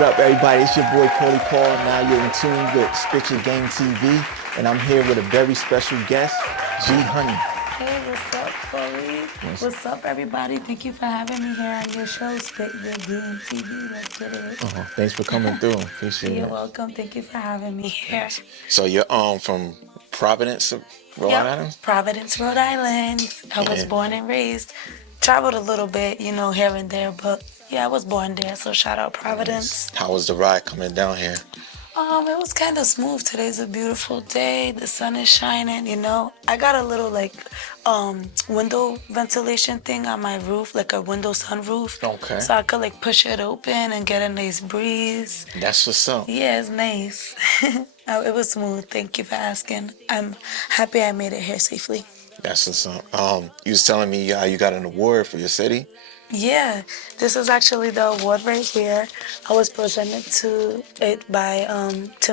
What up, everybody? It's your boy Paulie Paul. Now you're in tune with Spit Your Game TV, and I'm here with a very special guest, G Honey. Hey, what's up, Paulie? What's up, everybody? Thank you for having me here on your show, Spit Your Game TV. Let's get it. Thanks for coming through. Appreciate it. You're welcome. Thank you for having me here. So you're from Providence, Rhode Island? Providence, Rhode Island. I was born and raised. Traveled a little bit, here and there, but yeah, I was born there, so shout out Providence. Nice. How was the ride coming down here? It was kind of smooth. Today's a beautiful day. The sun is shining, I got a little window ventilation thing on my roof, like a window sunroof. Okay. So I could push it open and get a nice breeze. That's what's up. Yeah, it's nice. It was smooth. Thank you for asking. I'm happy I made it here safely. That's what's up. You was telling me you got an award for your city? Yeah, this is actually the award right here. I was presented to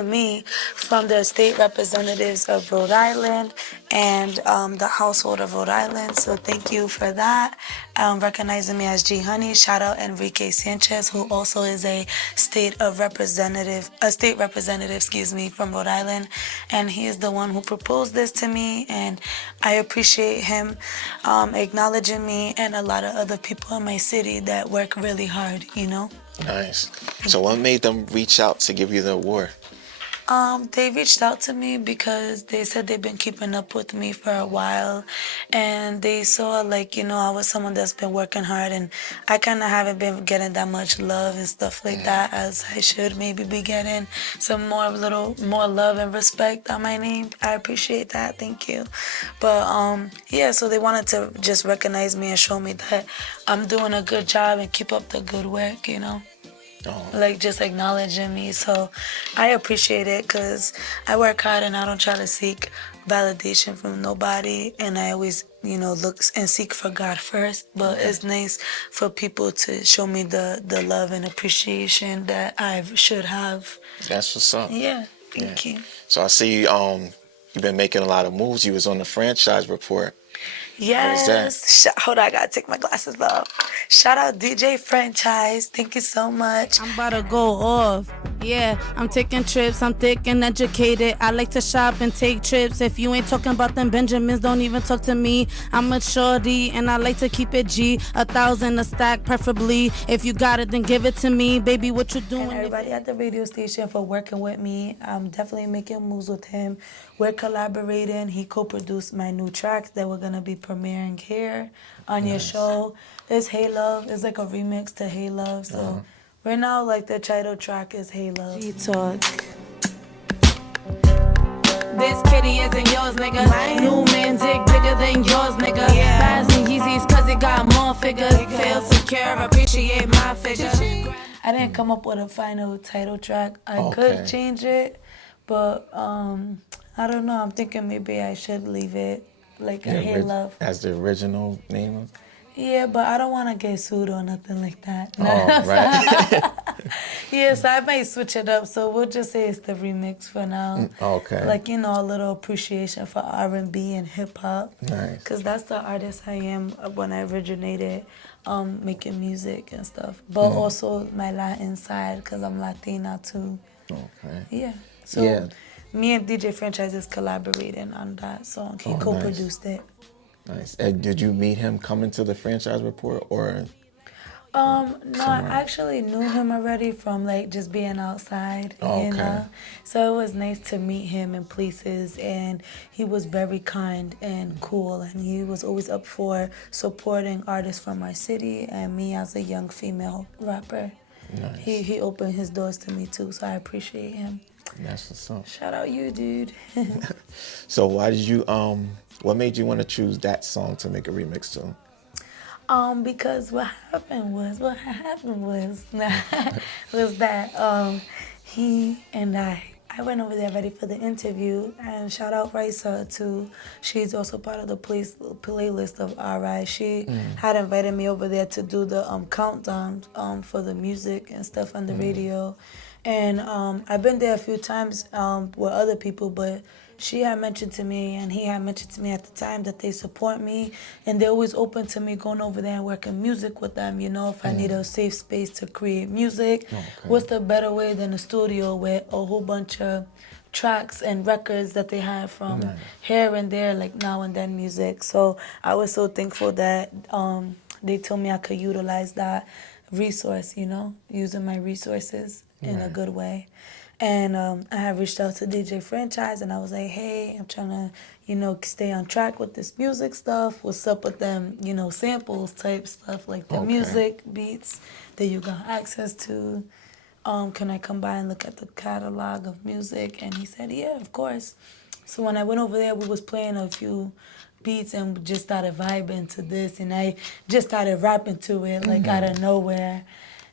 me from the state representatives of Rhode Island and the household of Rhode Island. So thank you for that. Recognizing me as G Honey. Shout out Enrique Sanchez, who also is a state representative, from Rhode Island, and he is the one who proposed this to me, and I appreciate him acknowledging me and a lot of other people in my city that work really hard, Nice. So what made them reach out to give you the award? They reached out to me because they said they've been keeping up with me for a while, and they saw I was someone that's been working hard, and I kind of haven't been getting that much love and stuff like that as I should maybe be getting some more love and respect on my name. I appreciate that. Thank you. But so they wanted to just recognize me and show me that I'm doing a good job and keep up the good work, just acknowledging me. So I appreciate it because I work hard and I don't try to seek validation from nobody, and I always look and seek for God first. But it's nice for people to show me the love and appreciation that I should have. That's what's up. Yeah, thank you. So I see you've been making a lot of moves. You was on the franchise report. Yes. Hold on, I gotta take my glasses off. Shout out DJ Franchise. Thank you so much. I'm about to go off. Yeah, I'm taking trips. I'm thick and educated. I like to shop and take trips. If you ain't talking about them Benjamins, don't even talk to me. I'm a shorty and I like to keep it G. 1,000 a stack, preferably. If you got it, then give it to me. Baby, what you doing? And everybody at the radio station for working with me. I'm definitely making moves with him. We're collaborating. He co-produced my new tracks that we're gonna be premiering here on your show. It's Hey Love. It's like a remix to Hey Love. So right now, the title track is Hey Love. Talk. This kitty isn't yours, nigga. New man dick bigger than yours, nigga. Buys me Yeezys cause it got more figures. Feel secure, appreciate my figure. I didn't come up with a final title track. I could change it, but I don't know. I'm thinking maybe I should leave it Hey Love. As the original name? Yeah, but I don't want to get sued or nothing like that. Right. Yeah, so I might switch it up. So we'll just say it's the remix for now. Okay. A little appreciation for R&B and hip-hop. Nice. Because that's the artist I am when I originated making music and stuff. But also my Latin side because I'm Latina too. Okay. Yeah. So me and DJ Franchise is collaborating on that song. He co-produced it. Nice. And did you meet him coming to the franchise report or? No, I actually knew him already from just being outside, you know. So it was nice to meet him in places, and he was very kind and cool, and he was always up for supporting artists from our city and me as a young female rapper. Nice. He opened his doors to me too, so I appreciate him. That's what's up. Shout out you, dude. So why did you what made you want to choose that song to make a remix to? Because what happened was that he and I went over there ready for the interview, and shout out Raisa too. She's also part of the playlist of RI. She had invited me over there to do the countdown for the music and stuff on the radio. And I've been there a few times with other people, but she had mentioned to me and he had mentioned to me at the time that they support me and they're always open to me going over there and working music with them. You know, if I need a safe space to create music, what's the better way than a studio with a whole bunch of tracks and records that they have from here and there, like now and then music. So I was so thankful that they told me I could utilize that resource, you know, using my resources in a good way. And I have reached out to DJ Franchise and I was like, hey, I'm trying to, you know, stay on track with this music stuff. What's up with them, you know, samples type stuff, like the music beats that you got access to. Can I come by and look at the catalog of music? And he said, yeah, of course. So when I went over there, we was playing a few beats and just started vibing to this. And I just started rapping to it, like out of nowhere.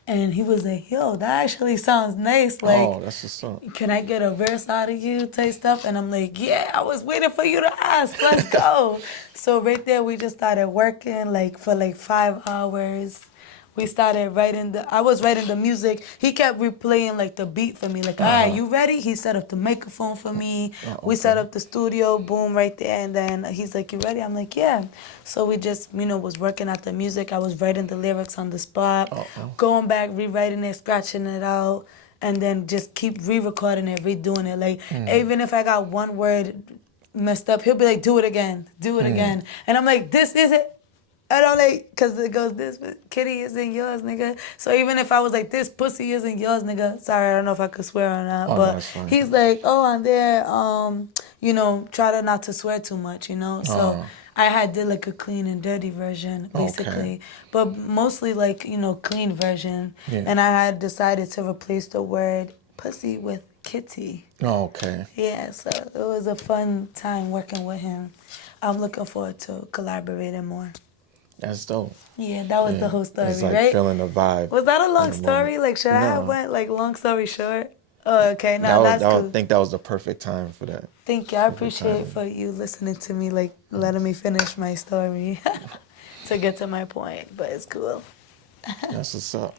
And he was like, yo, that actually sounds nice. Like, Oh, that's what's up. can I get a verse out of you type stuff? And I'm like, yeah, I was waiting for you to ask. Let's go. So right there, we just started working like for like 5 hours. We started I was writing the music. He kept replaying like the beat for me. Like, all right, you ready? He set up the microphone for me. We set up the studio, boom, right there. And then he's like, you ready? I'm like, yeah. So we just, you know, was working out the music. I was writing the lyrics on the spot, going back, rewriting it, scratching it out, and then just keep re-recording it, redoing it. Like, even if I got one word messed up, he'll be like, do it again, do it again. And I'm like, this is it. I don't like, because it goes, this kitty isn't yours, nigga. So even if I was like, this pussy isn't yours, nigga. Sorry, I don't know if I could swear or not. Oh, but that's fine. he's like, oh, I'm there, you know, try to not to swear too much, you know. So I did like a clean and dirty version, basically. Okay. But mostly like, you know, clean version. Yeah. And I had decided to replace the word pussy with kitty. Oh, okay. Yeah, so it was a fun time working with him. I'm looking forward to collaborating more. That's dope. Yeah, that was the whole story, It's like right? feeling the vibe. Was that a long in the story? moment. Like, should I have No. went like long story short? Oh, okay, no, that's I cool. think that was the perfect time for that. Thank you. I appreciate for you listening to me, like letting me finish my story to get to my point. But it's cool. That's what's up.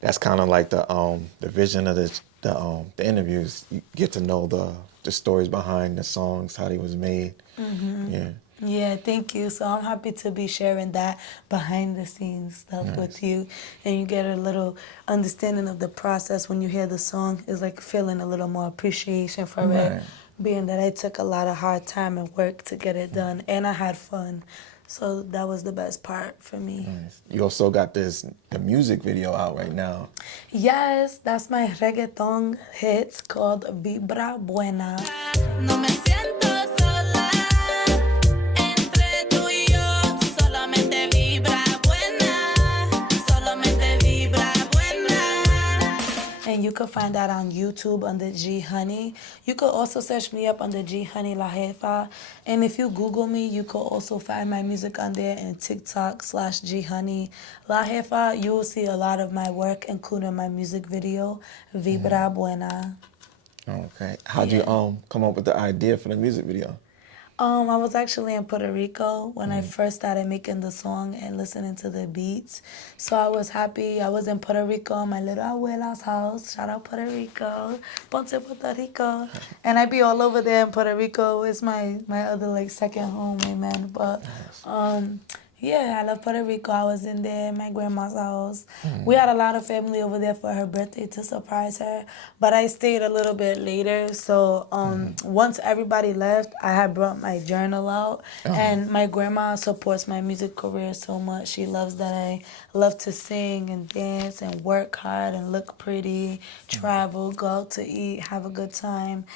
That's kind of like the vision of the interviews. You get to know the stories behind the songs, how they was made. Yeah. Yeah, thank you. So I'm happy to be sharing that behind the scenes stuff with you. And you get a little understanding of the process when you hear the song. It's like feeling a little more appreciation for it. Being that I took a lot of hard time and work to get it done. And I had fun. So that was the best part for me. Nice. You also got the music video out right now. Yes, that's my reggaeton hit called Vibra Buena. No me siento sola, entre tú y yo, solamente vibra buena, solamente vibra buena. And you can find that on YouTube under G Honey. You could also search me up under G Honey La Jefa. And if you Google me, you could also find my music on there in TikTok /G Honey La Jefa. You will see a lot of my work, including my music video, Vibra Buena. Okay. How'd you come up with the idea for the music video? I was actually in Puerto Rico when I first started making the song and listening to the beats. So I was happy. I was in Puerto Rico, my little abuela's house. Shout out Puerto Rico. Ponce, Puerto Rico. And I be all over there in Puerto Rico. It's my other like second home, amen. But yeah, I love Puerto Rico. I was in there, my grandma's house. We had a lot of family over there for her birthday to surprise her. But I stayed a little bit later. So once everybody left, I had brought my journal out. And my grandma supports my music career so much. She loves that I love to sing and dance and work hard and look pretty, travel, go out to eat, have a good time.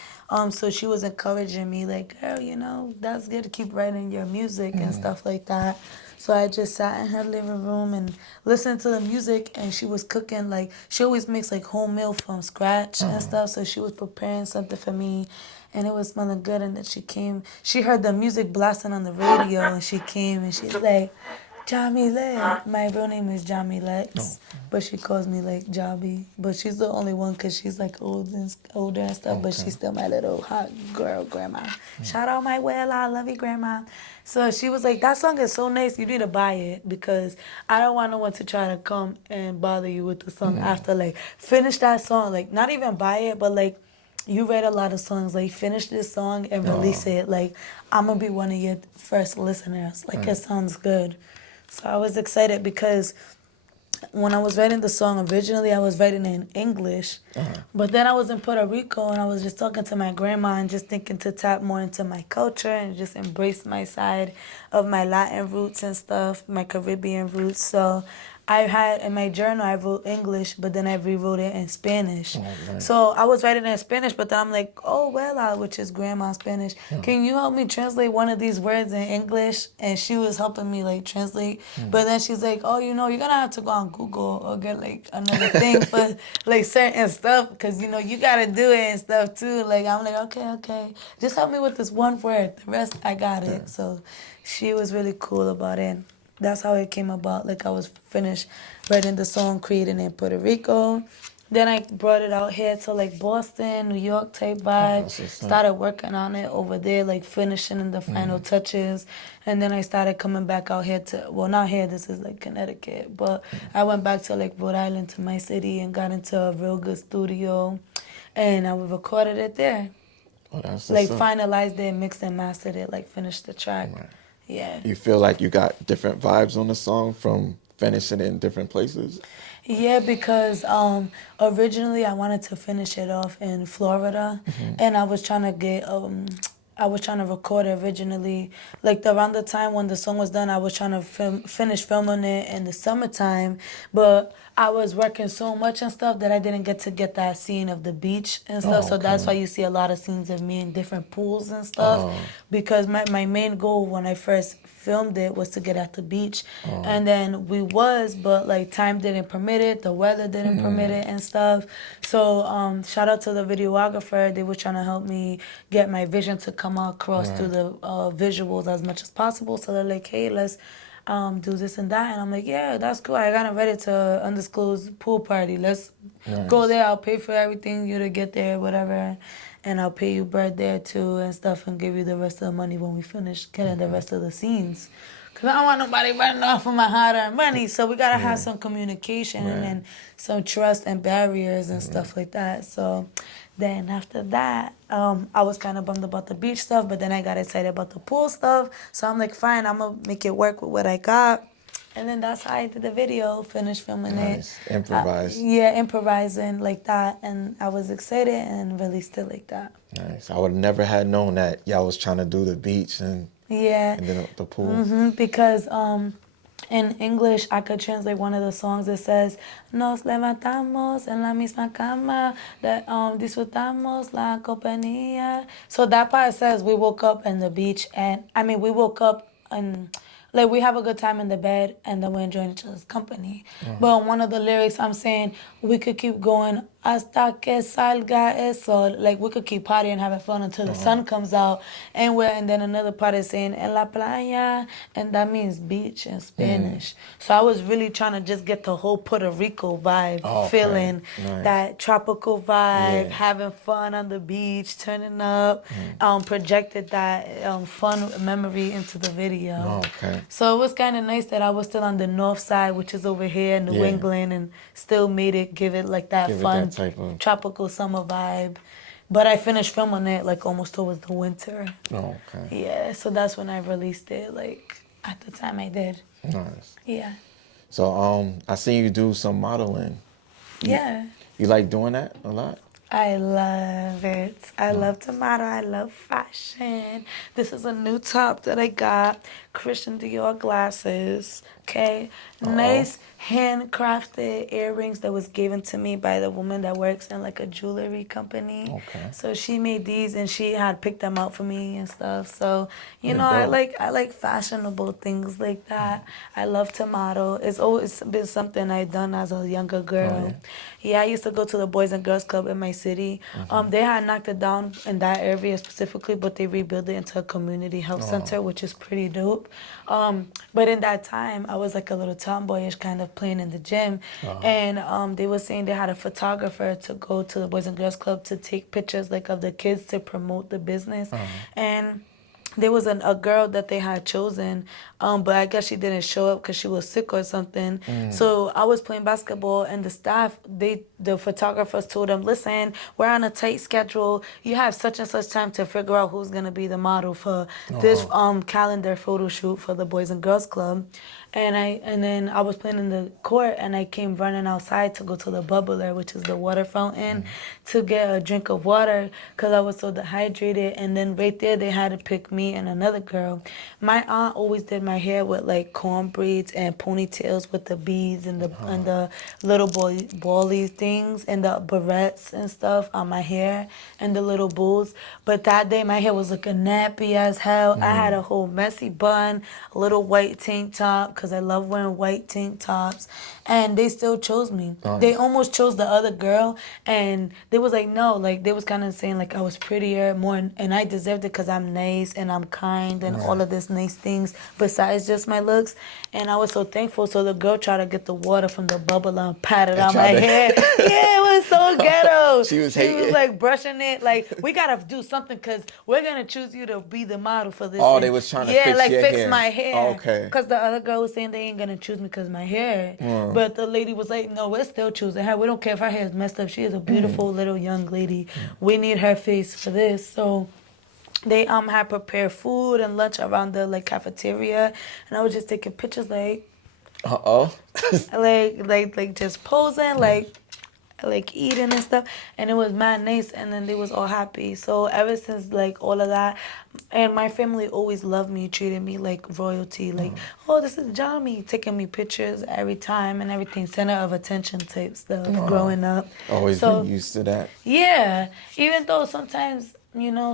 So she was encouraging me, like, girl, you know, that's good to keep writing your music and stuff like that. So I just sat in her living room and listened to the music, and she was cooking, like, she always makes, like, home meal from scratch and stuff, so she was preparing something for me, and it was smelling good, and then she came, she heard the music blasting on the radio, and she came, and she's like, Jamile. My real name is Jamilex, but she calls me like Jabi. But she's the only one because she's like older and stuff. But she's still my little hot girl grandma. Shout out my abuela, I love you, grandma. So she was like, that song is so nice. You need to buy it because I don't want no one to try to come and bother you with the song after like finish that song. Like not even buy it, but like you read a lot of songs. Like finish this song and release it. Like I'm gonna be one of your first listeners. Like it sounds good. So I was excited because when I was writing the song originally, I was writing it in English. But then I was in Puerto Rico and I was just talking to my grandma and just thinking to tap more into my culture and just embrace my side of my Latin roots and stuff, my Caribbean roots. So I had in my journal, I wrote English, but then I rewrote it in Spanish. Nice. So I was writing it in Spanish, but then I'm like, oh, well, which is grandma Spanish. Can you help me translate one of these words in English? And she was helping me like translate. But then she's like, oh, you're going to have to go on Google or get like another thing for like certain stuff because, you got to do it and stuff too. Like, I'm like, okay. Just help me with this one word. The rest, I got it. So she was really cool about it. That's how it came about. Like I was finished writing the song, creating it in Puerto Rico. Then I brought it out here to like Boston, New York type vibe. Started working on it over there, like finishing in the final touches. And then I started coming back out here to, well, not here, this is like Connecticut. But I went back to like Rhode Island to my city and got into a real good studio. And I recorded it there. Oh, that's Like what's up. finalized it, mixed and mastered it, like finished the track. Right. Yeah. You feel like you got different vibes on the song from finishing it in different places? Yeah, because originally I wanted to finish it off in Florida, and I was trying to record it originally. Like around the time when the song was done, I was trying to finish filming it in the summertime, but I was working so much and stuff that I didn't get that scene of the beach and stuff. So that's why you see a lot of scenes of me in different pools and stuff. Because my main goal when I first filmed it was to get at the beach, and then but like time didn't permit it, the weather didn't permit it and stuff. So shout out to the videographer. They were trying to help me get my vision to come across through the visuals as much as possible. So they're like, hey, let's do this and that. And I'm like, yeah, that's cool. I got invited to undisclosed pool party. Let's go there. I'll pay for everything, you to get there, whatever. And I'll pay you bird there too and stuff and give you the rest of the money when we finish getting the rest of the scenes. Because I don't want nobody running off of my hard-earned money. So we got to have some communication and some trust and barriers and stuff like that. So then after that, I was kind of bummed about the beach stuff, but then I got excited about the pool stuff. So I'm like, fine, I'm going to make it work with what I got. And then that's how I did the video, finished filming it. Improvise. Improvising like that. And I was excited and released it like that. Nice. I would have never had known that y'all was trying to do the beach and then the pool. Because in English, I could translate one of the songs that says, Nos levantamos en la misma cama, disfrutamos la compañía. So that part says we woke up in the beach we woke up and like we have a good time in the bed and then we're enjoying each other's company. But in one of the lyrics, I'm saying we could keep going hasta que salga el sol. Like we could keep partying and having fun until the sun comes out. And then another part is saying en la playa, and that means beach in Spanish. So I was really trying to just get the whole Puerto Rico vibe, feeling that tropical vibe, having fun on the beach, turning up, projected that fun memory into the video. So it was kind of nice that I was still on the north side, which is over here in New England, and still give it like that fun type of tropical summer vibe. But I finished filming it like almost towards the winter. Yeah, so that's when I released it, like at the time I did. Nice. Yeah. So I seen you do some modeling. You like doing that a lot? I love it. I love to model. I love fashion. This is a new top that I got. Christian Dior glasses. Okay. Nice handcrafted earrings that was given to me by the woman that works in like a jewelry company. So she made these and she had picked them out for me and stuff. So, I like fashionable things like that. I love to model. It's always been something I've done as a younger girl. Yeah, I used to go to the Boys and Girls Club in my city. They had knocked it down in that area specifically, but they rebuilt it into a community health center, which is pretty dope. But in that time, I was like a little tomboyish kind of playing in the gym. And they were saying they had a photographer to go to the Boys and Girls Club to take pictures like of the kids to promote the business. And there was a girl that they had chosen, but I guess she didn't show up because she was sick or something. So I was playing basketball, and the staff, the photographers told them, "Listen, we're on a tight schedule. You have such and such time to figure out who's gonna be the model for this calendar photo shoot for the Boys and Girls Club." And then I was playing in the court, and I came running outside to go to the bubbler, which is the water fountain, to get a drink of water because I was so dehydrated. And then right there, they had to pick me and another girl. My aunt always did my hair with like corn braids and ponytails with the beads and the little bally things and the barrettes and stuff on my hair and the little bows. But that day, my hair was looking nappy as hell. I had a whole messy bun, a little white tank top because I love wearing white tank tops, and they still chose me. They almost chose the other girl, and they was like, no, like they was kind of saying like I was prettier, more, and I deserved it because I'm nice and I'm kind and all of this nice things besides just my looks. And I was so thankful. So the girl tried to get the water from the bubble and pat it on my hair. Yeah, it was so ghetto. She was She was like brushing it, like we gotta do something because we're gonna choose you to be the model for this. Oh, And they was trying to yeah, fix like your fix hair. my hair. Oh, okay. Because the other girl was saying they ain't gonna choose me because my hair. But the lady was like, no, we're still choosing her. We don't care if her hair is messed up. She is a beautiful little young lady. We need her face for this. So they had prepared food and lunch around the like cafeteria, and I was just taking pictures like like just posing like eating and stuff, and it was mad nice, and then they was all happy. So ever since like all of that, and my family always loved me, treated me like royalty, like oh, this is Johnny, taking me pictures every time and everything, center of attention type stuff growing up. Always So been used to that. yeah, even though sometimes,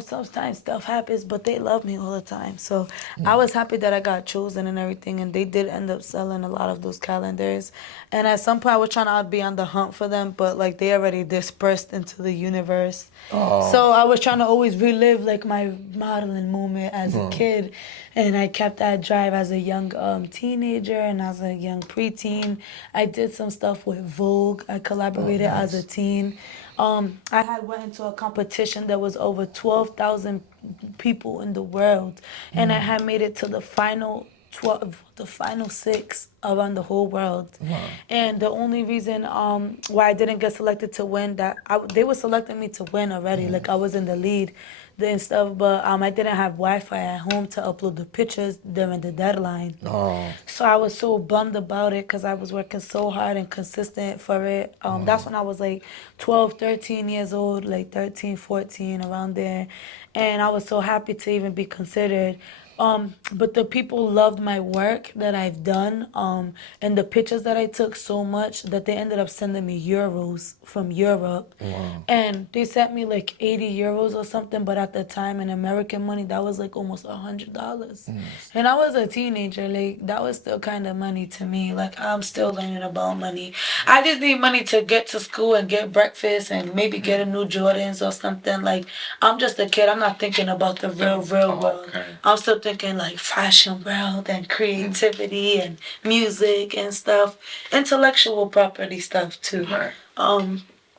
sometimes stuff happens, but they love me all the time. So I was happy that I got chosen and everything, and they did end up selling a lot of those calendars. And at some point, I was trying to be on the hunt for them, but like they already dispersed into the universe. So I was trying to always relive like my modeling moment as a kid, and I kept that drive as a young teenager and as a young preteen. I did some stuff with Vogue. I collaborated as a teen. I had went into a competition that was over 12,000 people in the world, and I had made it to the final 12, the final 6 around the whole world. And the only reason why I didn't get selected to win, they were selecting me to win already, like I was in the lead and stuff, but I didn't have Wi-Fi at home to upload the pictures during the deadline. So I was so bummed about it because I was working so hard and consistent for it. That's when I was like 12, 13 years old, like 13, 14, around there. And I was so happy to even be considered. But the people loved my work that I've done, and the pictures that I took so much that they ended up sending me euros from Europe. And they sent me like 80 euros or something, but at the time in American money, that was like almost $100. And I was a teenager, like that was still kind of money to me. Like I'm still learning about money. I just need money to get to school and get breakfast and maybe get a new Jordans or something. Like I'm just a kid. I'm not thinking about the real world. I'm still thinking like fashion world and creativity and music and stuff, intellectual property stuff too.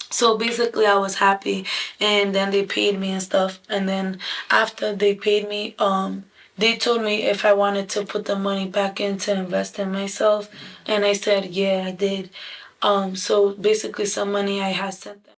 So basically, I was happy, and then they paid me and stuff. And then after they paid me, they told me if I wanted to put the money back in to invest in myself, and I said yeah, I did. So basically, some money I had sent them.